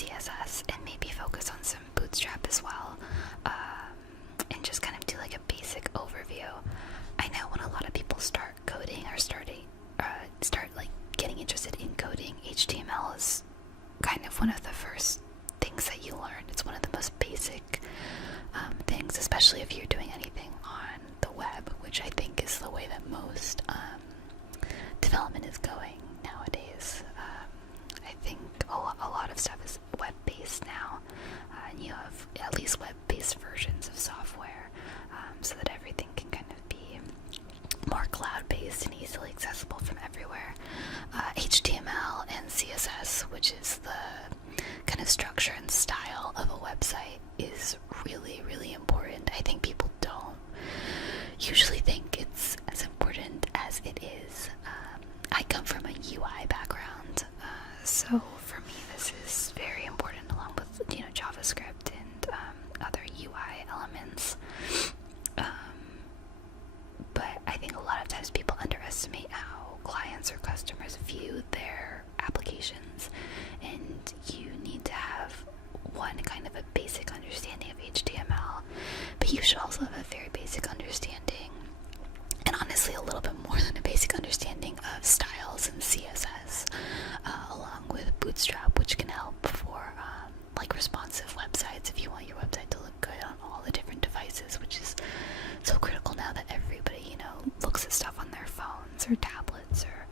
CSS and maybe focus on some Bootstrap as well, and just kind of do like a basic overview. I know when a lot of people start coding or start like getting interested in coding, HTML is kind of one of the first things that you learn. It's one of the most basic things, especially if you're doing anything on the web, which I think is the way that most development is going nowadays. I think a lot of stuff is web-based now, and you have at least web-based versions of software, so that everything can kind of be more cloud-based and easily accessible from everywhere. HTML and CSS, which is the kind of structure and style of a website, is really, really important. I think people don't usually think it's as important as it is. I come from a UI background, so for me this is very important, along with JavaScript and other UI elements. But I think a lot of times people underestimate how clients or customers view their applications, and you need to have one kind of a basic understanding of HTML, but you should also have a very basic understanding, and honestly a little bit more than a basic understanding, of styles and CSS, along with Bootstrap, which can help for like responsive websites if you want your website to look good on all the different devices, which is so critical now that everybody looks at stuff on their phones or tablets or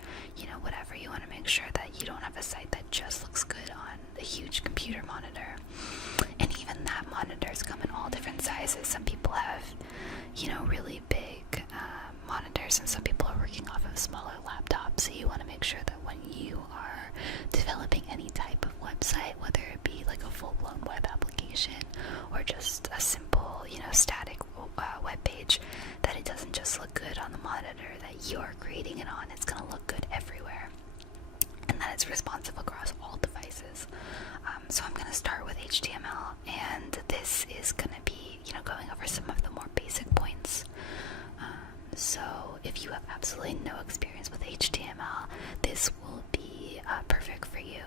whatever. You want to make sure that you don't have a site that just looks good on a huge computer monitor, and even that monitors come in all different sizes. Some people have really big monitors, and some people are working off of smaller laptops, so you want to make sure that when you are developing any type of website, whether it be like a full-blown web application or just a simple static web page, that it doesn't just look good on the monitor that you're creating it on. It's going to look good everywhere, and that it's responsive across all devices. So I'm going to start with HTML, and this is going to be going over some of the more basic points. So if you have absolutely no experience with HTML, this will be perfect for you.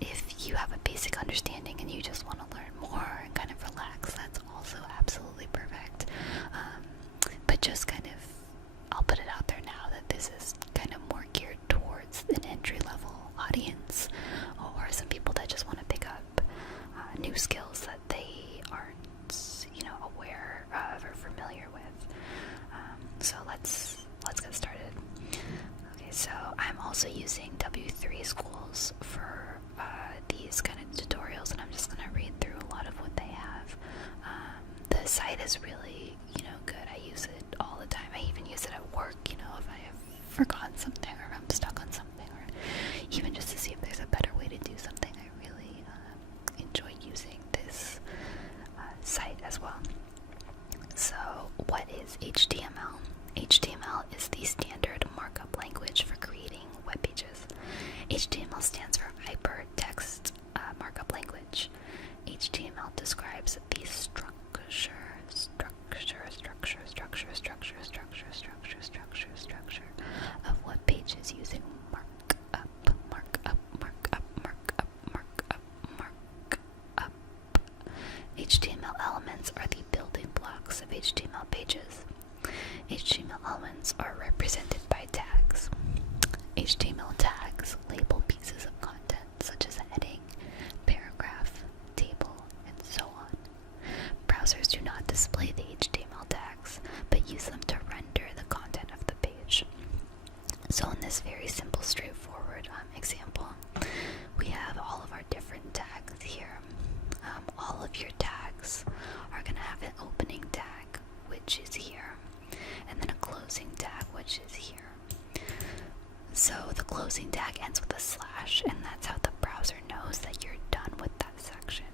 If you have a basic understanding and you just want to learn more and kind of relax, that's also absolutely perfect. But just kind of, I'll put it out there now that this is kind of more geared towards an entry-level audience, or some people that just want to pick up new skills that they aren't aware of or familiar with. So let's get started. Okay, so I'm also using W3 Schools for these kind of tutorials, and I'm just going to read through a lot of what they have. The site is really, good. I use it all the time. I even use it at work, if I have forgotten something, or if I'm stuck on something, or even just to see if there's a better way to do something. I really enjoy using this site as well. So what is HTML? HTML is the standard markup language for creating web pages. HTML stands for Hypertext Markup Language. HTML describes the structure of web pages using markup. HTML elements are the building blocks of HTML pages. HTML elements are represented by tags. HTML tags label pieces of content such as a heading, paragraph, table, and so on. Browsers do not display the HTML tags, but use them to render the content of the page. So in this very simple, straightforward example, we have all of our different tags here. All of your tags are going to have an opening tag, which is here, and then a closing tag, which is here. So the closing tag ends with a slash, and that's how the browser knows that you're done with that section.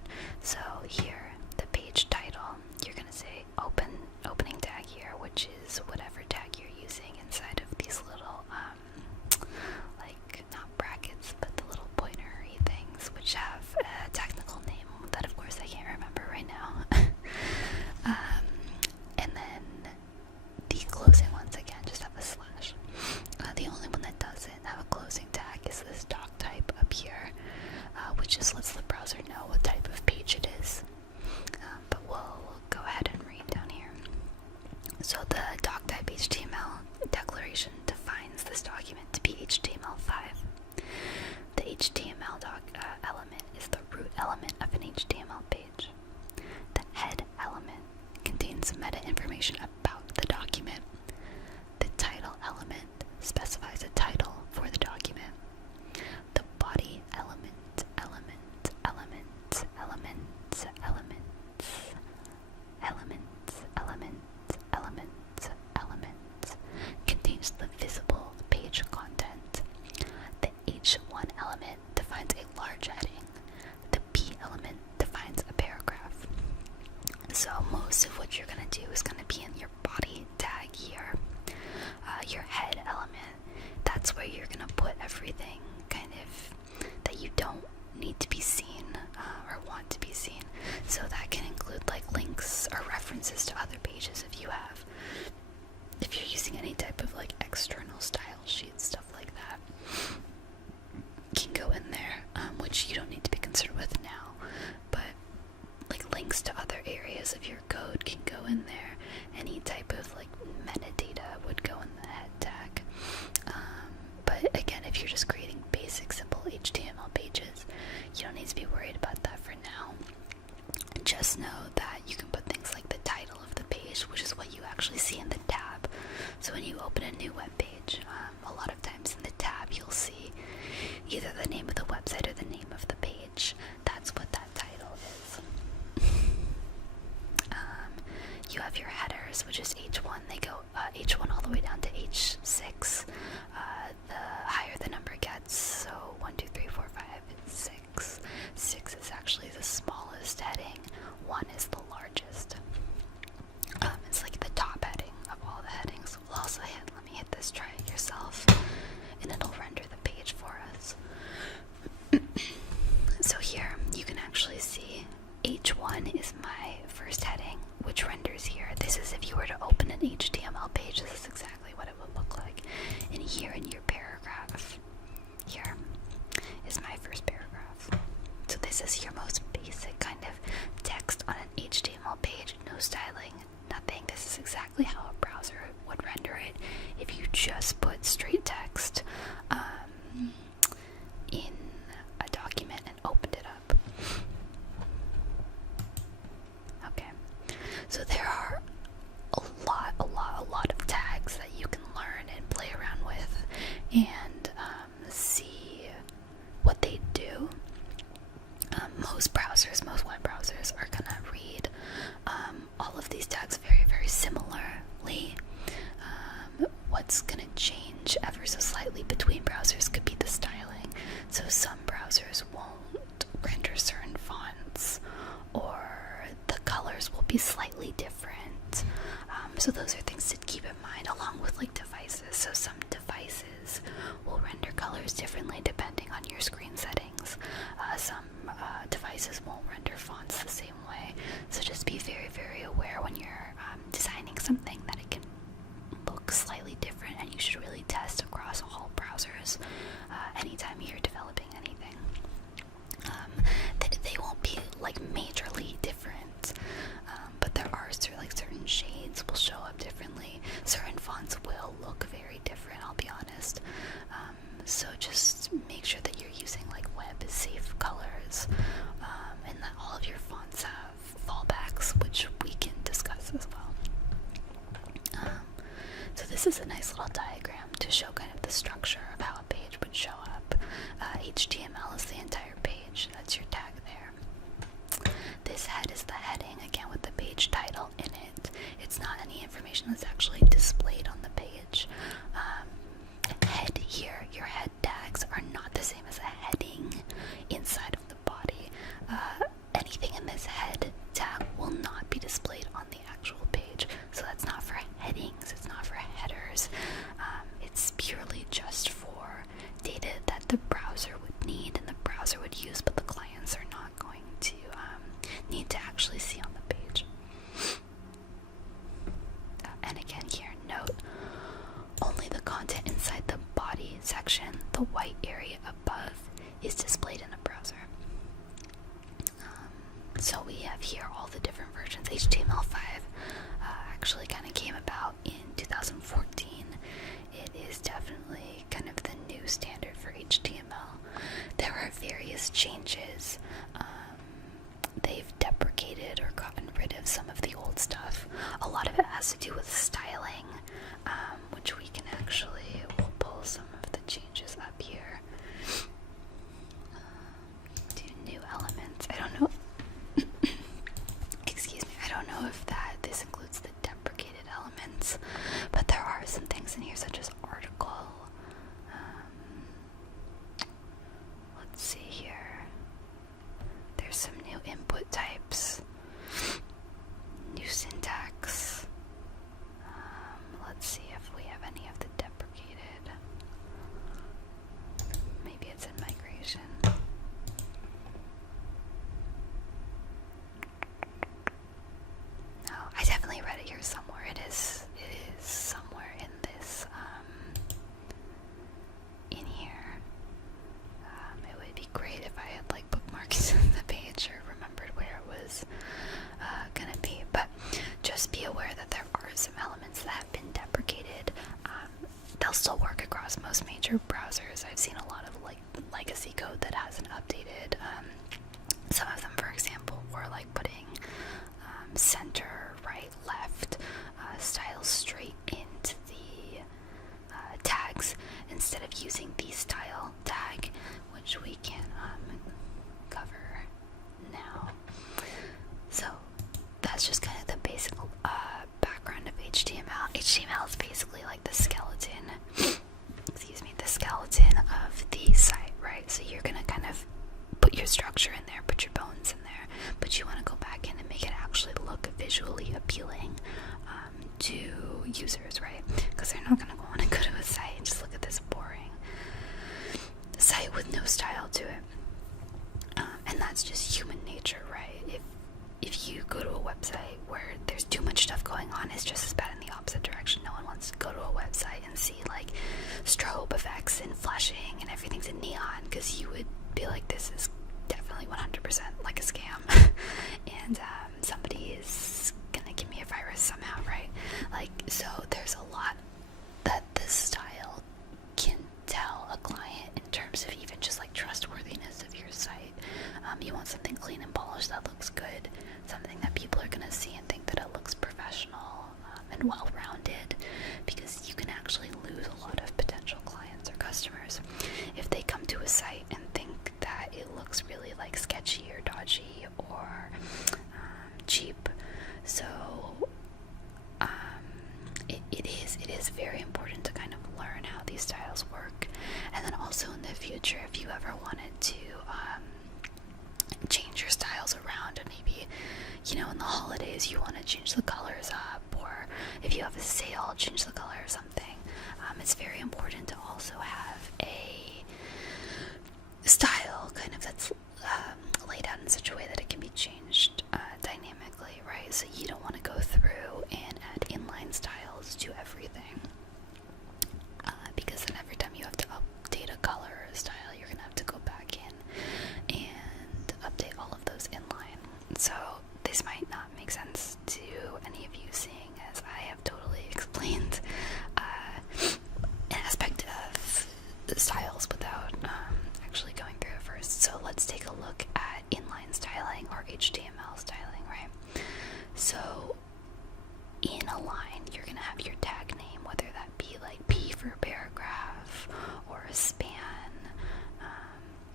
So here, the page title, you're going to say opening tag here, which is whatever tag you're using inside of these little, like, not brackets, but the little pointer-y things, which have a technical name that, of course, I can't remember right now. And then the closing ones, again, just have a slash. The only one that doesn't have a closing tag is this doc type up here, which just lets the browser know what type of page it is. But we'll go ahead and read down here. So the doc type HTML declaration defines this document to be HTML5. The HTML element is the root element of an HTML page. The head element contains meta information about the document. The title element specifies a title for the document. The body element, contains the visible page content. The H1 element defines a large heading. The P element defines a paragraph. So most of what you're going to do is going to be in your body tag here. Your head element, that's where you're going to put everything kind of that you don't need to be seen or want to be seen. So that can include like links or references to other pages if you're using any type of like external style sheets, stuff like that can go in there, which you don't need to be concerned with now, but like links to other areas of your code can go in there. Any type of like metadata would go in the head tag. But again, if you're just creating basic simple HTML pages, you don't need to be worried about that for now. Just know that you can put things like the title of the page, which is what you actually see in the tab. So when you open a new web page, a lot of times in the tab you'll see either the name of the website or the name of the page. That's what that title is. You have your headers, which is H1. They go H1 all the way down to H6. The higher the number gets, so 1, 2, 3, 4, 5, 6. 6 is actually the smallest heading. 1 is the largest. It's like the top heading of all the headings. We'll also let me hit this, try it yourself, and it'll render the page for us. So here, you can actually see H1 is my first heading, which renders here. This is if you were to open an HTML page, this is exactly what it would look like. And here in your paragraph, here is my first paragraph. So this is your most basic kind of text on an HTML page, no styling, nothing. This is exactly how a browser would render it if you just put straight text in a document and opened it up. Okay, so there are a lot of tags that you can learn and play around with and see what they do. Most web browsers are gonna read all of these tags very, very similarly. What's gonna change ever so slightly between browsers could be the styling. So some browsers won't render certain fonts, or the colors will be slightly different. So those are things to keep in mind, along with like devices. So some devices will render colors differently depending on your screen settings. Some devices won't render fonts the same way. So just be very, very aware when you're designing something that it can look slightly different, and you should really test across all browsers anytime you're developing anything. They won't be like majorly different, but there are certain shades will show up differently. Certain fonts will look very different, I'll be honest. So just make sure that you're using like web safe colors, and that all of your fonts have fallbacks, which we can discuss as well. So this is a nice little diagram to show kind of the structure of how a page would show up. HTML is the entire page. That's your tag there. This head is the heading, again with the page title in it. It's not any information that's actually displayed on the page. Head here, your head tags are not the same as a heading inside of the body. Anything in this head tag will not be displayed on the actual page. So that's not for headings, it's not for headers. It's purely just for data that the browser would need and the browser would use, but the clients are not going to need to actually see on the page. And again here, note, only the content inside the body section, the white area above, is displayed in a browser. So we have here all the different versions. HTML5 actually kind of came about in 2014. It is definitely kind of the new standard for HTML. There are various changes. They've deprecated or gotten rid of some of the old stuff. A lot of it has to do with styling, which we can actually, we'll pull some of the changes up here. Do new elements. I don't know. Excuse me. I don't know if this includes the deprecated elements, but there are some things in here such as article. Let's see here. There's some new input types, new syntax. Let's see if we have any of the deprecated. Maybe it's in migration. No, I definitely read it here somewhere. It is somewhere in this, in here. It would be great if I had like bookmarks on the page or remembered where it was gonna be, but just be aware that there are some elements that have been deprecated. They'll still work across most major browsers. I've seen a lot of like legacy code that hasn't updated. Some of them, for example, were like putting center, right, left styles straight into the tags instead of using the style tag, which we can cover now. So that's just kind of the basic background of HTML. HTML is basically like the skeleton, excuse me, the skeleton of the site, right? So you're gonna kind of put your structure in there, put your bones in there, but you want to go back in and make it actually look visually appealing to users, right? Because they're not going to want to go to a site and just look at this boring site with no style to it. And that's just human nature, right? If you go to a website where there's too much stuff going on, it's just as bad in the opposite direction. No one wants to go to a website and see like strobe effects and flashing and everything's in neon, because you would be like, this is definitely 100% like a scam. And somebody is gonna give me a virus somehow, right? Like, so there's a lot that this style can tell a client in terms of even just like trustworthiness of your site. You want something clean and polished that looks good, something that people are gonna see and think that it looks professional and well-rounded, because you can actually lose a lot of potential clients or customers if they come to a site and think that it looks really like sketchy or dodgy or cheap. So it is very important to kind of learn how these styles work, and then also in the future, if you ever wanted to change your styles around, and maybe, you know, in the holidays you want to change the colors up, or if you have a sale, change the color or something. It's very important to also have a style kind of that's laid out in such a way that it can be changed dynamically, right? So you don't want to go through and add inline styles to everything, because then every time you have to update a color or a style, you're gonna have to go back in and update all of those inline. So this might not make sense to any of you, seeing as I have totally explained an aspect of the styles without actually going through it first. So let's take a look at inline styling or HTML styling, right? So in a line, you're gonna have your tag name, whether that be like P for paragraph or a span,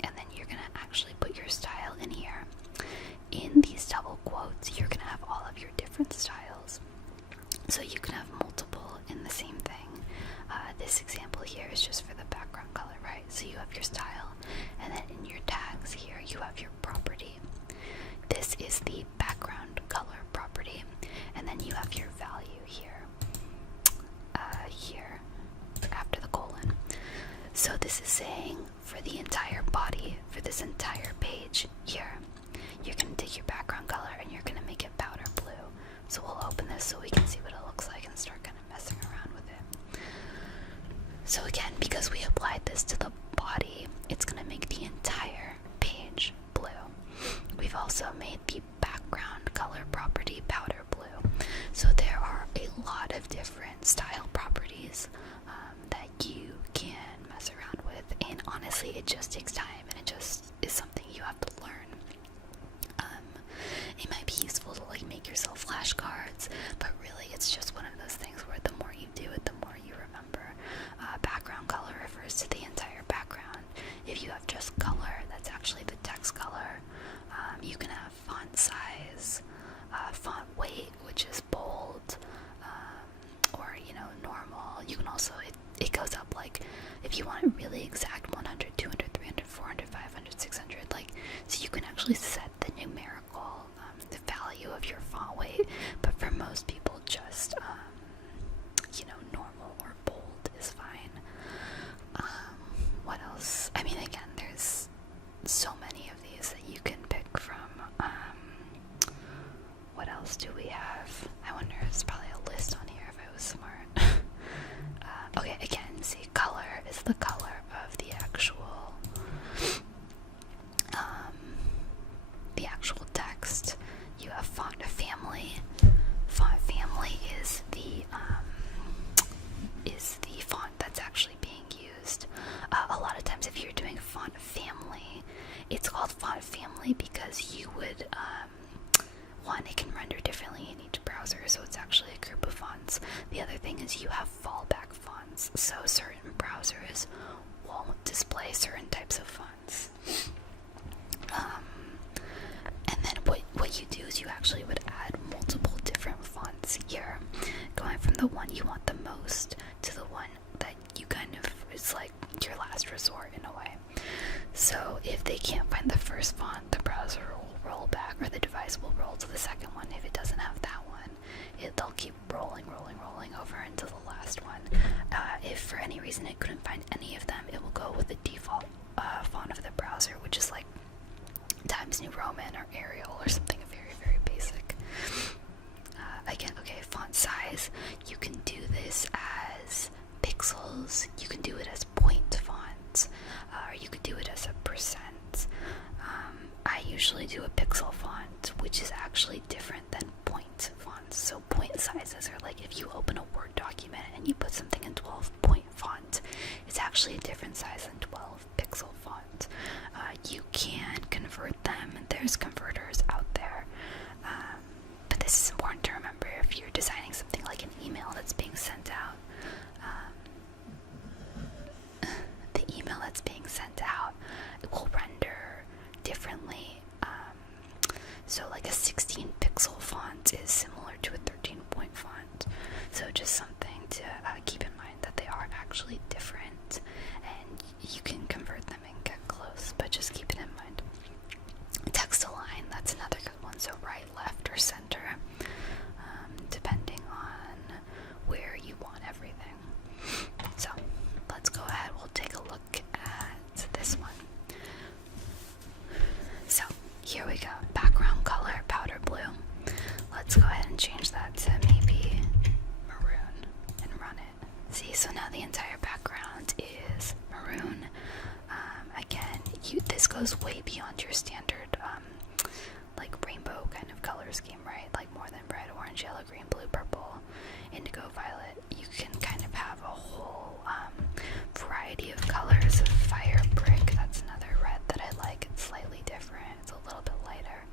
and then you're gonna actually put your style in here. In these double quotes, you're gonna have all of your different styles. So you can have multiple in the same thing. This example here is just for the background color, right? So you have your style, and then in your tags here, you have your property. This is the background color property, and then you have your value here, here after the colon. So this is saying for the entire body, for this entire page here, you're going to take your background color and you're going to make it powder blue. So we'll open this so we can see what it looks like and start kind of messing around with it. So again, because we applied this to the body, it's going to make the entire page blue. We've also made the color property powder blue. So there are a lot of different style properties that you can mess around with, and honestly it just takes time, and it just is something you have to learn. It might be useful to like make yourself flashcards, but really it's just one of those things where the more you do it, the more you remember. Background color refers to the entire background. If you have just color, that's actually the text color. You can have font size, font weight, which is bold, or normal. You can also, it goes up, like if you want it really exact, 100, 200, 300, 400, 500, 600, like, so you can actually set the numerical the value of your font weight. But for most people, just normal or bold is fine. What else? I mean, again, there's so many of these that you can pick from. What else do we have? I wonder, it's probably a list on here if I was smart. Okay, again, see, color is the color of the actual text. You have font family. Font family is the font that's actually being used. A lot of times if you're doing font family, it's called font family because you would one, it can render differently in each browser, so it's actually a group of fonts. The other thing is you have fallback fonts, so certain browsers won't display certain types of fonts. And then what you do is you actually would add multiple different fonts here, going from the one you want the most to the one that you kind of, it's like your last resort in a way. So if they can't find the first font, the browser will roll back, or the device will roll to the second one. If it doesn't have that one, they'll keep rolling over into the last one. If for any reason it couldn't find any of them, it will go with the default font of the browser, which is like Times New Roman or Arial or something very, very basic. Again, okay, font size. You can do this as pixels. You can do it as point fonts, or you could do it as a percent. I usually do a pixel font, which is actually different than point fonts. So point sizes are like if you open a Word document and you put something in 12-point font, it's actually a different size than 12 pixel font. You can convert them, and there's converters out there. But this is important to remember if you're designing something like an email that's being sent out. The email that's being sent out, it will render differently. So like a 16 pixel font is similar to a 13-point font. So just something to keep in mind, that they are actually different, and you can convert them and get close, but just keep it in mind. Text align, that's another good one. So right, left, or center, depending on where you want everything. So let's go ahead, we'll take a look at this one. So here we go, background color powder blue. Let's go ahead and change that to maybe maroon and run it. See, so now the entire background is maroon. Again, this goes way beyond your standard like rainbow kind of color scheme, right? Like more than red, orange, yellow, green, blue, purple, indigo, violet. You can kind of have a whole variety of colors. Of fire brick, that's another red that I like. It's slightly different. It's a little bit lighter.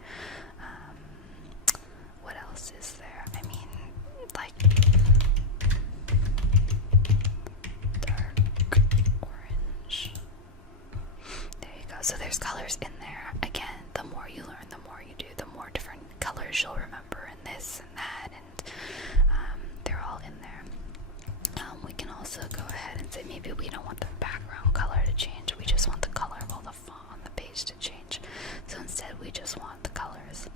What else is there? I mean, like dark orange. There you go. So there's colors in there. Again, the more you learn, the more you do, the more different colors you'll remember, and this and that, and they're all in there. We can also go ahead and say maybe we don't want the background color to change, we just want the color of all the font on the page to change. So instead we just want the colors.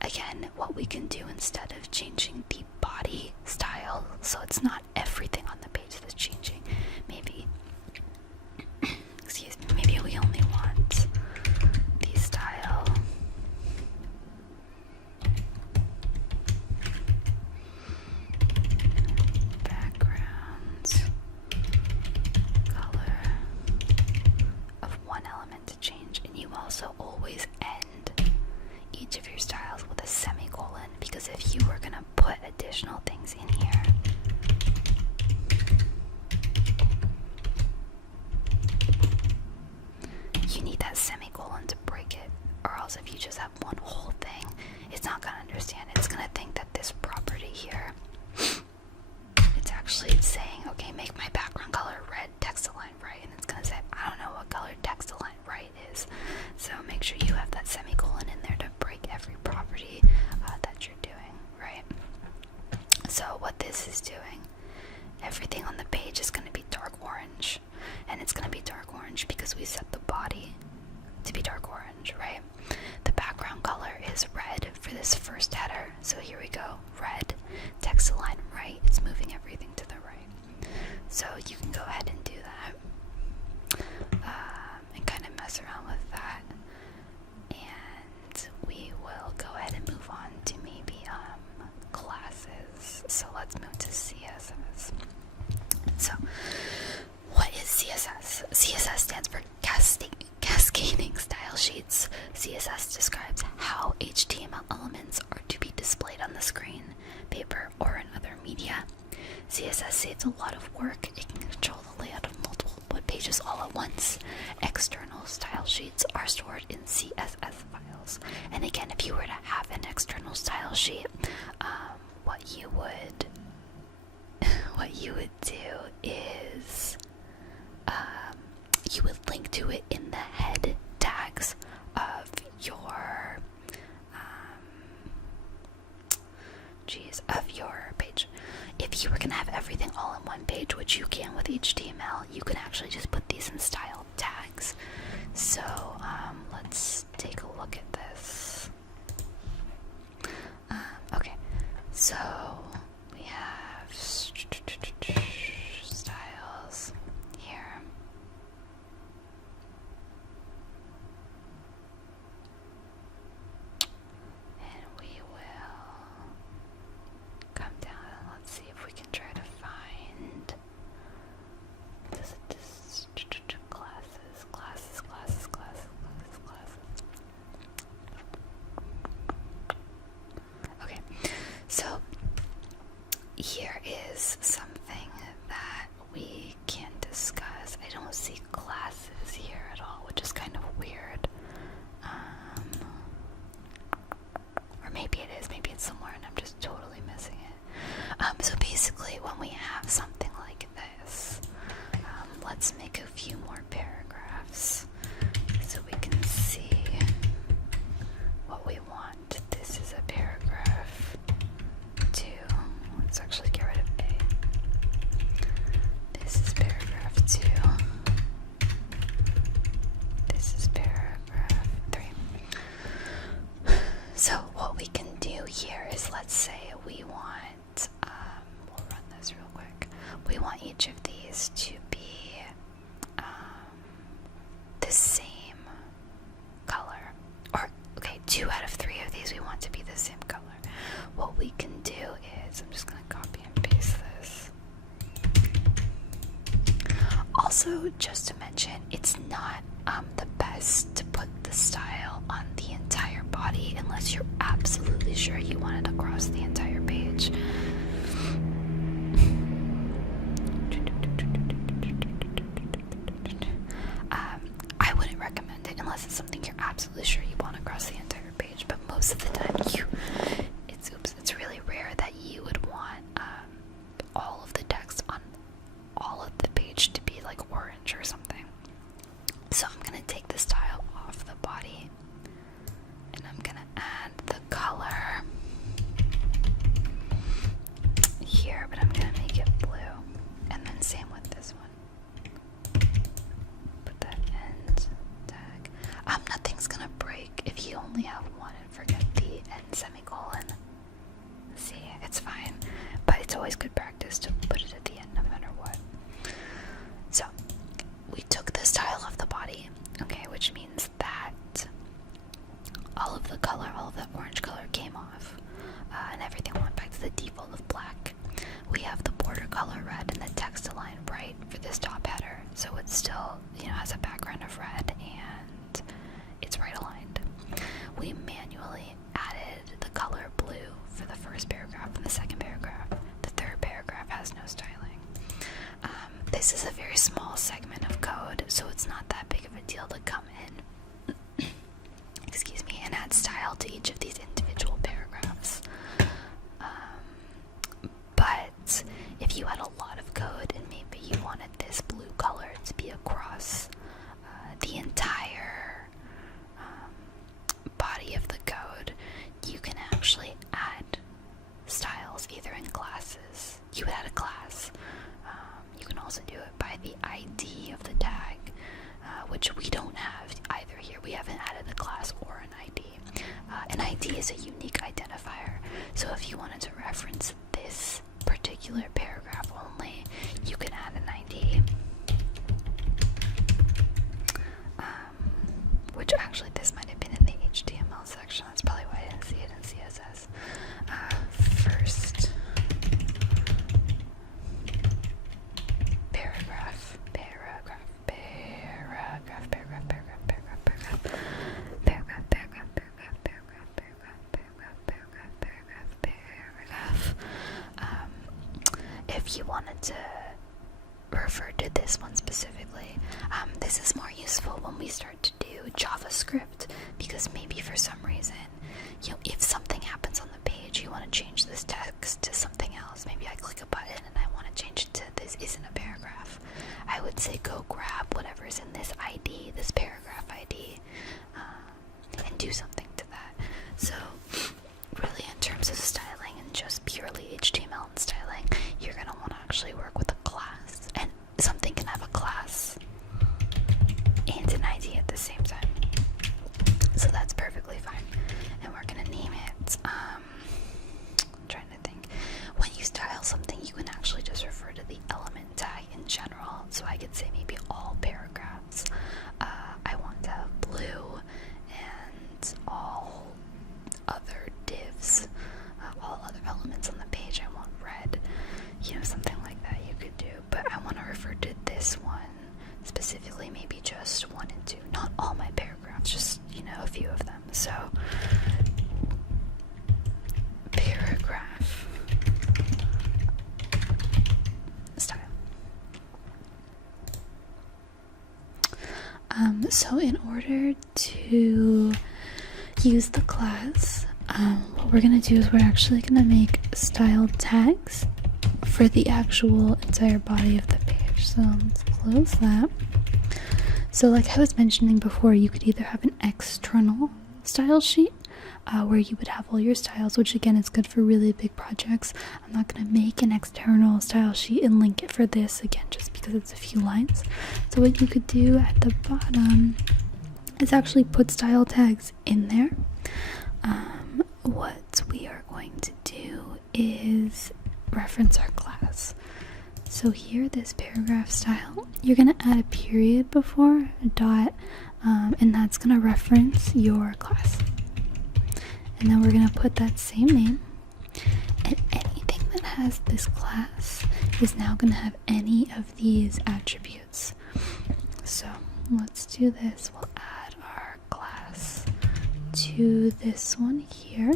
Again, what we can do instead of changing the body style, so it's not everything on the page that's changing, maybe excuse me, maybe we only want the style. Background color of one element to change, and you also always end each of your styles with a actually saying, okay, make my background color red, text align right, and it's going to say, I don't know what color text align right is. So make sure you have that semicolon in there to break every property that you're doing, right? So what this is doing, everything on the page is going to be dark orange, and it's going to be dark orange because we set the body to be dark orange, right? The background color is red for this first header, so here we go, red, text align right, it's moving everything to the right. So you can go ahead and do that, and kind of mess around with that, and we will go ahead and move on to maybe classes. So let's move to CSS. So what is CSS? CSS stands for cascading style sheets. CSS describes how HTML elements are to be displayed on the screen, paper, or in other media. CSS saves a lot of work. It can control the layout of multiple web pages all at once. External style sheets are stored in CSS files. And again, if you were to have an external style sheet, what you would do is you would link to it in the head tags of your page. If you were going to have everything all in one page, which you can with HTML, you can actually just put these in style tags. So let's take a look at this. Okay, so we have styles here. And we will come down and let's see if we can try to find this classes. Okay, so here is something that we can discuss. I don't see classes here at all, which is kind of weird. Or maybe it is, maybe it's somewhere and I'm just totally missing it. So basically when we have something like this, let's make a few more paragraphs so we can see what we want. This is a paragraph 2. Let's actually get rid of A. This is paragraph 2. This is paragraph 3. So what we can do here is, let's say we want, we'll run this real quick. We want each of these to be the same color. Or, okay, 2 out of 3 of these we want to be the same color. What we can do is, I'm just going to copy and paste this. Also, just to mention, it's not the best to put the style on the entire body unless you're absolutely sure you want it across the entire page. I wouldn't recommend it unless it's something you're absolutely sure you want across the entire page, but most of the time it's really rare that you would want all of the text on all of the page to be like orange or something. So I'm gonna take the style off the body and I'm gonna add the color here, but I'm gonna make it blue, and then same with this one. Put that end tag. Nothing's gonna break if you only have one and forget the end semicolon. See, it's fine, but it's always good practice to put it at the end no matter what. So we took the style of the body, okay, which means that all of the color, all of that orange color came off, and everything went back to the default of black. We have the border color red and the text align bright for this top header, so it still, has a background of red and it's right aligned. We manually added the color blue for the first paragraph and the second paragraph. The third paragraph has no styling. This is a very small segment of code, so it's not that big of a deal to come in excuse me, and add style to each of these individual paragraphs. But if you had a lot also do it by the ID of the tag, which we don't have either here. We haven't added a class or an ID. An ID is a unique identifier, so if you wanted to reference this particular paragraph only, you can add an ID. Which actually, this might have been in the HTML section. That's probably why I didn't see it in CSS. First paragraph, paragraph, paragraph, paragraph, paragraph, paragraph, paragraph, paragraph, paragraph, paragraph, paragraph, paragraph, paragraph, paragraph, paragraph. If you wanted to refer to this one specifically, this is more useful when we start to do JavaScript, because maybe for some reason, if something happens on the page, you want to change this text to something else. Maybe I click a button and I want to change it to this isn't a paragraph. I would say go grab whatever's in this ID, this paragraph ID, and do something to that. So really, in terms of styling and just purely HTML and styling, you're going to want to actually work with a class, and something can have a class and an ID at the same time. So that's perfectly fine. And we're going to name it, I'm trying to think. When you style something, you can actually just refer to the element tag in general. So I could say maybe all paragraphs. I want to have blue, and all other divs, all other elements on the page, I want red. Something like that you could do. But I want to refer to this one specifically, maybe just 1 and 2. Not all my paragraphs, just, a few of them. So, paragraph style. So in order to use the class, what we're going to do is we're actually going to make style tags for the actual entire body of the page. So let's close that. So like I was mentioning before, you could either have an external style sheet where you would have all your styles, which again is good for really big projects. I'm not going to make an external style sheet and link it for this again just because it's a few lines. So what you could do at the bottom is actually put style tags in there. What we are going to do is reference our class. So here, this paragraph style, you're going to add a period before a dot, and that's going to reference your class. And then we're going to put that same name, and anything that has this class is now going to have any of these attributes. So let's do this. We'll add our class to this one here.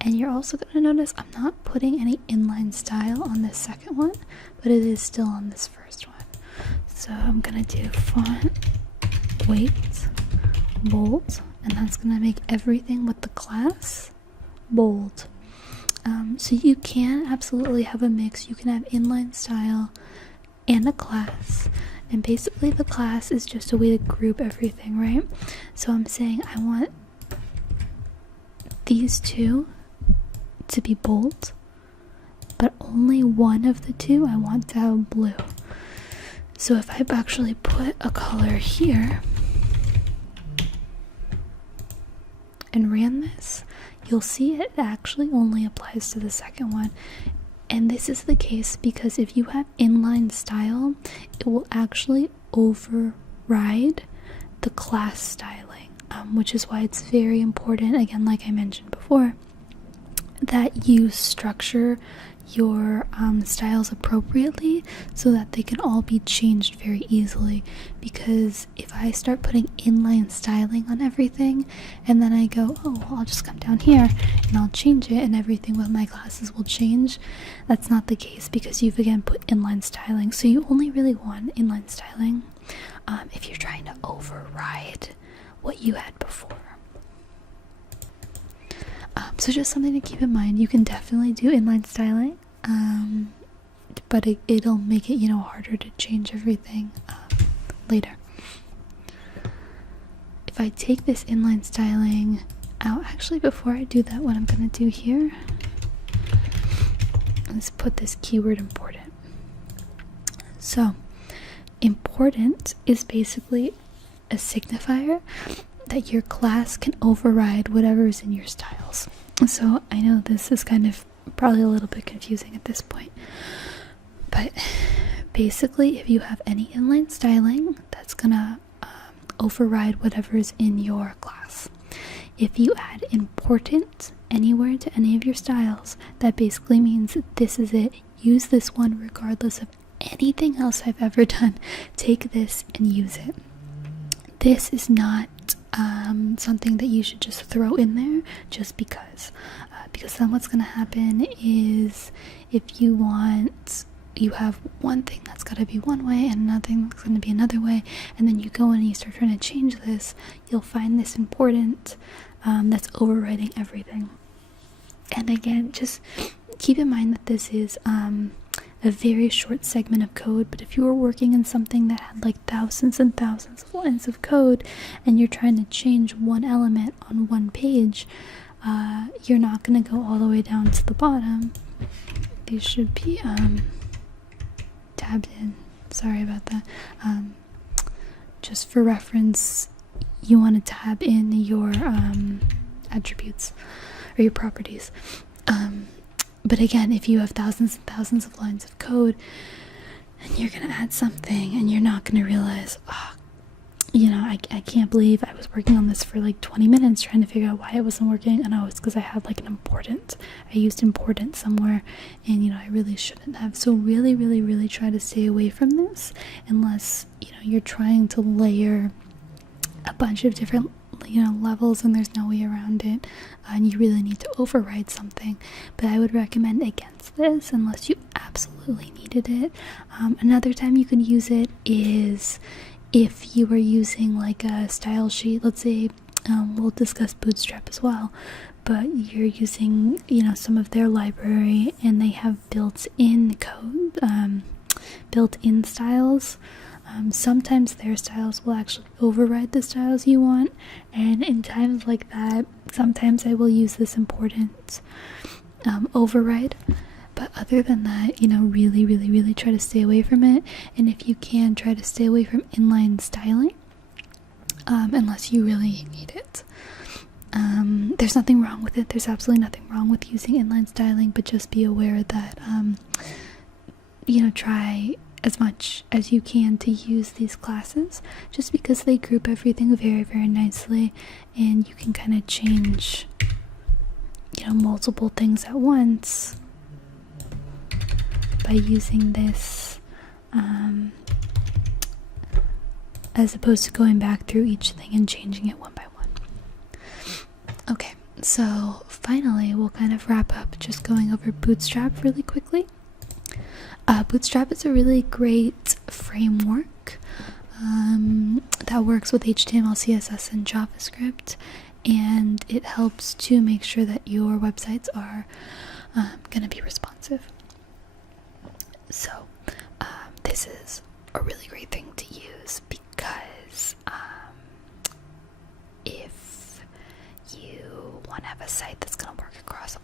And you're also going to notice I'm not putting any inline style on this second one, but it is still on this first one. So I'm going to do font, weight, bold, and that's going to make everything with the class bold. So you can absolutely have a mix. You can have inline style and a class. And basically the class is just a way to group everything, right? So I'm saying I want these two to be bold, but only one of the two I want to have blue. So if I actually put a color here and ran this, you'll see it actually only applies to the second one. And this is the case because if you have inline style, it will actually override the class styling, which is why it's very important, again, like I mentioned before, that you structure your styles appropriately so that they can all be changed very easily. Because if I start putting inline styling on everything and then I go, oh, well, I'll just come down here and I'll change it and everything with my classes will change, that's not the case because you've again put inline styling. So you only really want inline styling if you're trying to override what you had before. So just something to keep in mind. You can definitely do inline styling, but it'll make it, harder to change everything later. If I take this inline styling out, actually before I do that, what I'm going to do here is put this keyword important. So important is basically a signifier that your class can override whatever is in your styles. So I know this is kind of probably a little bit confusing at this point, but basically if you have any inline styling, that's gonna override whatever is in your class. If you add important anywhere to any of your styles, that basically means this is it. Use this one regardless of anything else I've ever done. Take this and use it. This is not something that you should just throw in there just because then what's going to happen is if you have one thing that's got to be one way and another thing that's going to be another way, and then you go in and you start trying to change this, you'll find this important that's overriding everything. And again, just keep in mind that this is a very short segment of code, but if you were working in something that had like thousands and thousands of lines of code and you're trying to change one element on one page, you're not going to go all the way down to the bottom. These should be tabbed in. Sorry about that. Just for reference, you want to tab in your attributes or your properties. But again, if you have thousands and thousands of lines of code and you're going to add something and you're not going to realize, I can't believe I was working on this for like 20 minutes trying to figure out why it wasn't working. And it's because I had like I used important somewhere, and I really shouldn't have. So really, really, really try to stay away from this unless, you're trying to layer a bunch of different levels and there's no way around it, and you really need to override something. But I would recommend against this unless you absolutely needed it. Another time you can use it is if you were using like a style sheet. Let's say we'll discuss Bootstrap as well, but you're using some of their library and they have built-in code, built-in styles. Sometimes their styles will actually override the styles you want, and in times like that, sometimes I will use this important override. But other than that, really, really, really try to stay away from it. And if you can, try to stay away from inline styling, unless you really need it. There's nothing wrong with it. There's absolutely nothing wrong with using inline styling, but just be aware that, try as much as you can to use these classes, just because they group everything very, very nicely, and you can kind of change, multiple things at once by using this, as opposed to going back through each thing and changing it one by one. Okay, so finally we'll kind of wrap up just going over Bootstrap really quickly. Bootstrap is a really great framework that works with HTML, CSS, and JavaScript, and it helps to make sure that your websites are going to be responsive. So this is a really great thing to use because if you want to have a site that's going to work across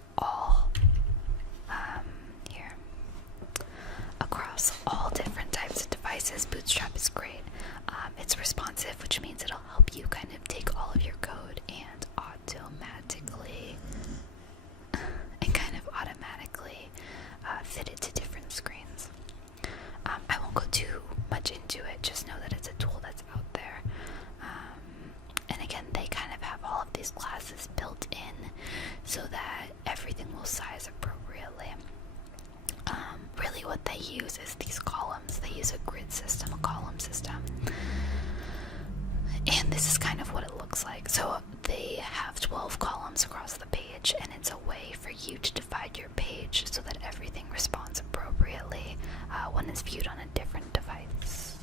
all different types of devices, Bootstrap is great. It's responsive, which means it'll help you kind of take all of your code and automatically fit it to different screens. I won't go too much into it, just know that it's a tool that's out there. And again, they kind of have all of these classes built in so that everything will size appropriately. Really what they use is these columns. They use a grid system, a column system. And this is kind of what it looks like. So they have 12 columns across the page, and it's a way for you to divide your page so that everything responds appropriately when it's viewed on a different device.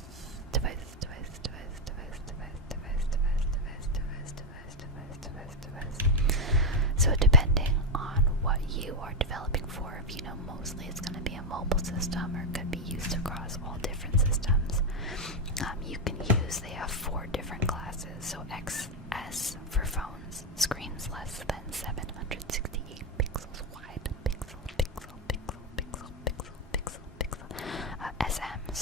So depending on what you are developing for, if mostly it's going to be a mobile system or it could be used across all different systems, you can use, they have 4 different classes. So XS for phones, screens less than 768 pixels wide, pixel, SM,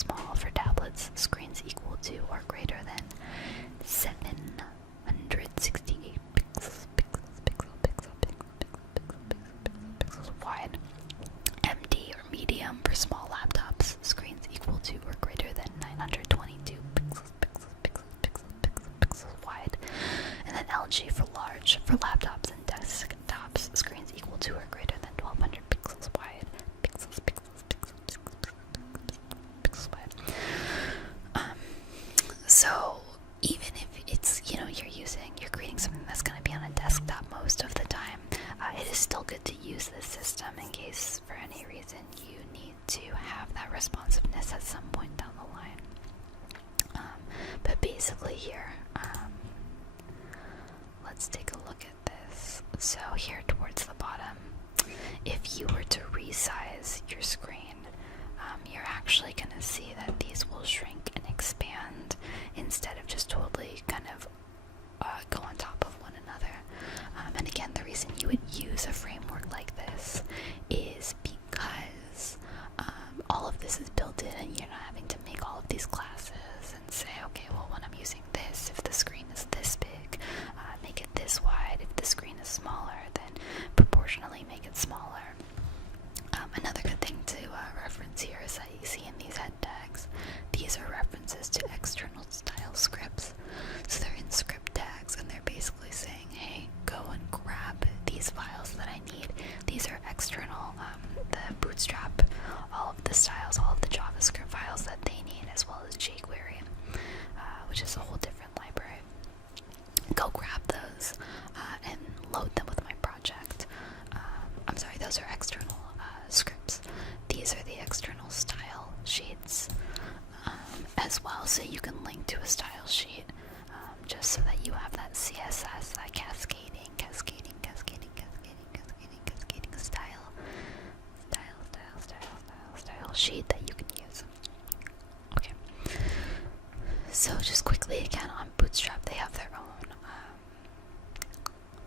see that these will shrink and expand instead of just totally kind of go on top of one another. And again, the reason you would use a framework like this is because all of this is built in, and you're not having to make all of these classes and say, okay, well, when I'm using this, if the screen is this big, make it this wide. If the screen is smaller, then proportionally make it smaller. Another good thing to reference here is that you see in these head tags, these are references to external style scripts. So they're in script tags, and they're basically saying, hey, go and grab these files that I need. These are external, the Bootstrap, all of the styles, all of the JavaScript files that they need, as well as jQuery, which is a whole different library. Go grab those and load them with my project. I'm sorry, those are external scripts. These are the external style sheets as well, so you can link to a style sheet just so that you have that CSS, that cascading style sheet that you can use. Okay. So just quickly again, on Bootstrap, they have their own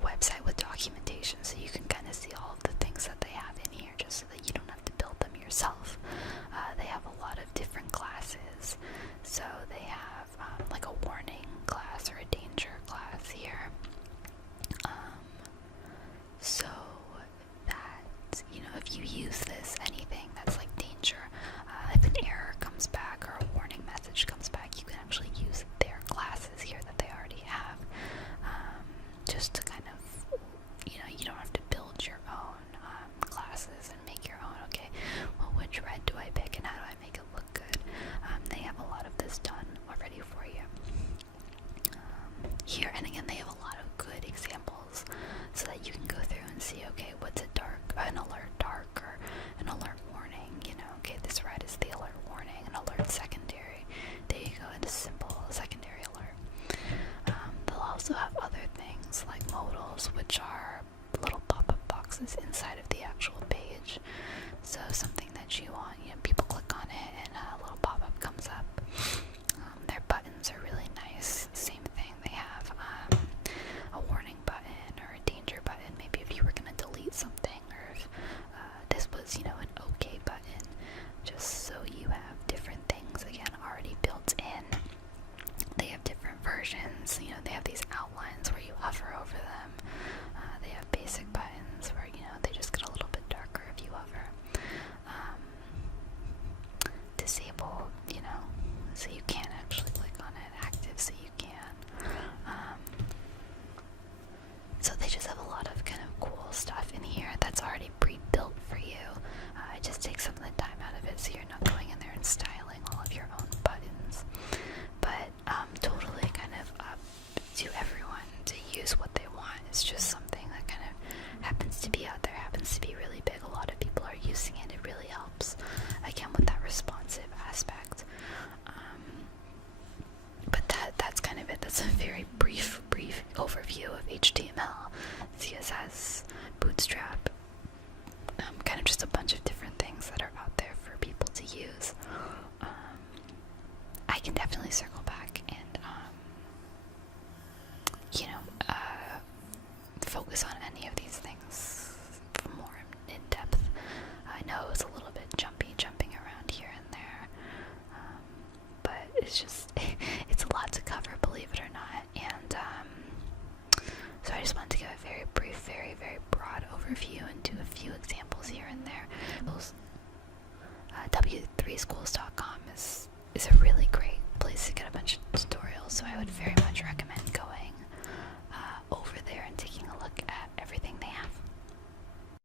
website with documentation, so you can kind of see all of the things that they have in here, just so that you don't have to build them yourself. They have a lot of different classes, so they have like a warning class or a danger class here. So that, you know, if you use this, anything that's like danger, if an error comes back or a warning message comes back, you can actually use their classes here that they already have, just to kind of, you know, you don't have to build your own classes and make your own. Okay, well, which red do I pick and how do I make it look good? They have a lot of this done already for you here, and again, they have a lot of good examples so that you can go through and see, okay, what's an alert dark, or an alert warning, you know, okay, this red is the alert warning, an alert secondary. There you go, and a simple secondary alert. They'll also have other things like modals, which are little pop-up boxes inside of the actual page. So something that you want, you know, people click on it and a little pop-up comes up. Their buttons are really nice. Same thing, they have a warning button or a danger button. Maybe if you were going to delete something, or if this was, you know, an OK button, just so you have different things, again, already built in. They have different versions, you know, they have these outlines where you hover over them. They have basic buttons where, you know, they just get a little bit darker if you hover. Disabled, you know, so you can't actually click on it. Active, so you can. So they just have a lot of kind of cool stuff in here that's already pre-built for you. It just takes some of the time out of it, so you're not going in there and styling all of your own buttons. But totally kind of up to everyone to use what they want. It's just something that kind of happens to be out there, happens to be really big. A lot of people are using it. It really helps, again, with that responsive aspect. But that's kind of it. That's a very brief overview of HTML, CSS, Bootstrap, kind of just a bunch of different things that are out there for people to use. I can definitely circle back and you know, focus on any of these things for more in depth. I know it's a little bit jumping around here and there, but it's just it's a lot to cover, believe it or not. And so I just wanted to give a very brief, very broad overview and do a few examples here and there. Those w3schools.com